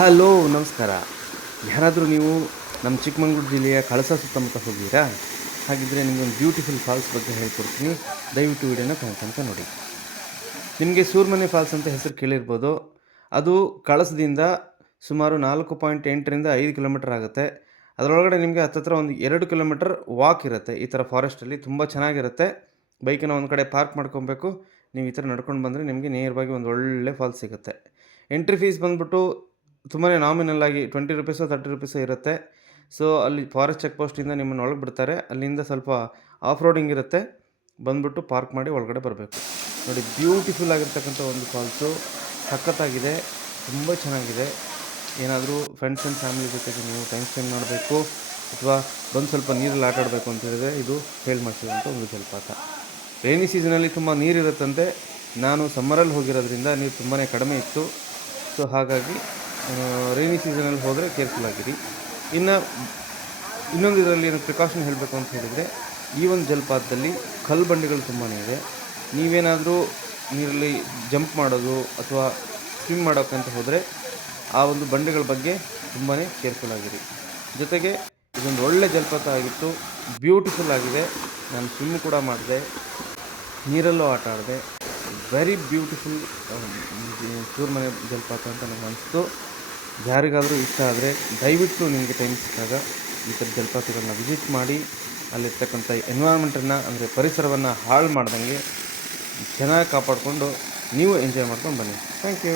Hello ನಮಸ್ಕಾರ. ಯಾರಾದರೂ ನೀವು ನಮ್ಮ ಚಿಕ್ಕಮಗಳೂರು ಜಿಲ್ಲೆಯ ಕಳಸ ಸುತ್ತಮುತ್ತ ಹೋಗಿದ್ದೀರಾ? ಹಾಗಿದ್ದರೆ ನಿಮಗೊಂದು ಬ್ಯೂಟಿಫುಲ್ ಫಾಲ್ಸ್ ಬಗ್ಗೆ ಹೇಳ್ಕೊಡ್ತೀನಿ. ದಯವಿಟ್ಟು ವಿಡಿಯೋನ ತನಕ ನೋಡಿ. ನಿಮಗೆ ಸೂರ್ಮನೆ ಫಾಲ್ಸ್ ಅಂತ ಹೆಸರು ಕೇಳಿರ್ಬೋದು. ಅದು ಕಳಸದಿಂದ ಸುಮಾರು 4.8ರಿಂದ 5 ಕಿಲೋಮೀಟರ್ ಆಗುತ್ತೆ. ಅದರೊಳಗಡೆ ನಿಮಗೆ ಹತ್ತತ್ರ ಒಂದು 2 ಕಿಲೋಮೀಟರ್ ವಾಕ್ ಇರುತ್ತೆ. ಈ ಥರ ಫಾರೆಸ್ಟಲ್ಲಿ ತುಂಬ ಚೆನ್ನಾಗಿರುತ್ತೆ. ಬೈಕನ್ನು ಒಂದು ಕಡೆ ಪಾರ್ಕ್ ಮಾಡ್ಕೊಬೇಕು. ನೀವು ಈ ಥರ ನಡ್ಕೊಂಡು ಬಂದರೆ ನಿಮಗೆ ನೇರವಾಗಿ ಒಂದು ಒಳ್ಳೆ ಫಾಲ್ಸ್ ಸಿಗುತ್ತೆ. ಎಂಟ್ರಿ ಫೀಸ್ ಬಂದುಬಿಟ್ಟು ತುಂಬಾ ನಾಮಿನಲ್ ಆಗಿ ₹20 ₹30 ಇರುತ್ತೆ. ಸೊ ಅಲ್ಲಿ ಫಾರೆಸ್ಟ್ ಚೆಕ್ ಪೋಸ್ಟಿಂದ ನಿಮ್ಮನ್ನು ಒಳಗೆ ಬಿಡ್ತಾರೆ. ಅಲ್ಲಿಂದ ಸ್ವಲ್ಪ ಆಫ್ ರೋಡಿಂಗ್ ಇರುತ್ತೆ. ಬಂದುಬಿಟ್ಟು ಪಾರ್ಕ್ ಮಾಡಿ ಒಳಗಡೆ ಬರಬೇಕು. ನೋಡಿ, ಬ್ಯೂಟಿಫುಲ್ ಆಗಿರ್ತಕ್ಕಂಥ ಒಂದು ಫಾಲ್ಸು, ಸಖತ್ತಾಗಿದೆ, ತುಂಬ ಚೆನ್ನಾಗಿದೆ. ಏನಾದರೂ ಫ್ರೆಂಡ್ಸ್ ಆ್ಯಂಡ್ ಫ್ಯಾಮಿಲಿ ಜೊತೆಗೆ ನೀವು ಟೈಮ್ ಸ್ಪೆಂಡ್ ಮಾಡಬೇಕು ಅಥವಾ ಬಂದು ಸ್ವಲ್ಪ ನೀರಲ್ಲಿ ಆಟ ಆಡಬೇಕು ಅಂತ ಹೇಳಿದರೆ ಇದು ಹೇಳಿ ಮಾಡಿಸಿದಂಥ ಒಂದು ಜಲಪಾತ. ರೈನಿ ಸೀಸನಲ್ಲಿ ತುಂಬ ನೀರಿರುತ್ತಂತೆ. ನಾನು ಸಮ್ಮರಲ್ಲಿ ಹೋಗಿರೋದ್ರಿಂದ ನೀರು ತುಂಬಾ ಕಡಿಮೆ ಇತ್ತು. ಸೊ ಹಾಗಾಗಿ ರೈನಿ ಸೀಸನಲ್ಲಿ ಹೋದರೆ ಕೇರ್ಫುಲ್ ಆಗಿರಿ. ಇನ್ನೊಂದು ಇದರಲ್ಲಿ ಏನು ಪ್ರಿಕಾಷನ್ ಹೇಳಬೇಕು ಅಂತ ಹೇಳಿದರೆ, ಈ ಒಂದು ಜಲಪಾತದಲ್ಲಿ ಕಲ್ಲು ಬಂಡೆಗಳು ತುಂಬಾ ಇದೆ. ನೀವೇನಾದರೂ ನೀರಲ್ಲಿ ಜಂಪ್ ಮಾಡೋದು ಅಥವಾ ಸ್ವಿಮ್ ಮಾಡೋಕ್ಕಂತ ಹೋದರೆ ಆ ಒಂದು ಬಂಡೆಗಳ ಬಗ್ಗೆ ತುಂಬಾ ಕೇರ್ಫುಲ್ ಆಗಿರಿ. ಜೊತೆಗೆ ಇದೊಂದು ಒಳ್ಳೆ ಜಲಪಾತ ಆಗಿತ್ತು, ಬ್ಯೂಟಿಫುಲ್ ಆಗಿದೆ. ನಾನು ಸ್ವಿಮ್ ಕೂಡ ಮಾಡಿದೆ, ನೀರಲ್ಲೂ ಆಟ ಆಡಿದೆ. ವೆರಿ ಬ್ಯೂಟಿಫುಲ್ ಸೂರ್ಮನೆ ಜಲಪಾತ ಅಂತ ನನಗೆ ಅನಿಸ್ತು. ಯಾರಿಗಾದರೂ ಇಷ್ಟ ಆದರೆ ದಯವಿಟ್ಟು ನಿಮಗೆ ಟೈಮ್ ಸಿಕ್ಕಾಗ ಈ ಥರ ಜಲಪಾತಗಳನ್ನ ವಿಸಿಟ್ ಮಾಡಿ, ಅಲ್ಲಿರ್ತಕ್ಕಂಥ ಎನ್ವೈರ್ಮೆಂಟನ್ನು ಅಂದರೆ ಪರಿಸರವನ್ನು ಹಾಳು ಮಾಡ್ದಂಗೆ ಚೆನ್ನಾಗಿ ಕಾಪಾಡಿಕೊಂಡು ನೀವು ಎಂಜಾಯ್ ಮಾಡ್ಕೊಂಡು ಬನ್ನಿ. Thank you.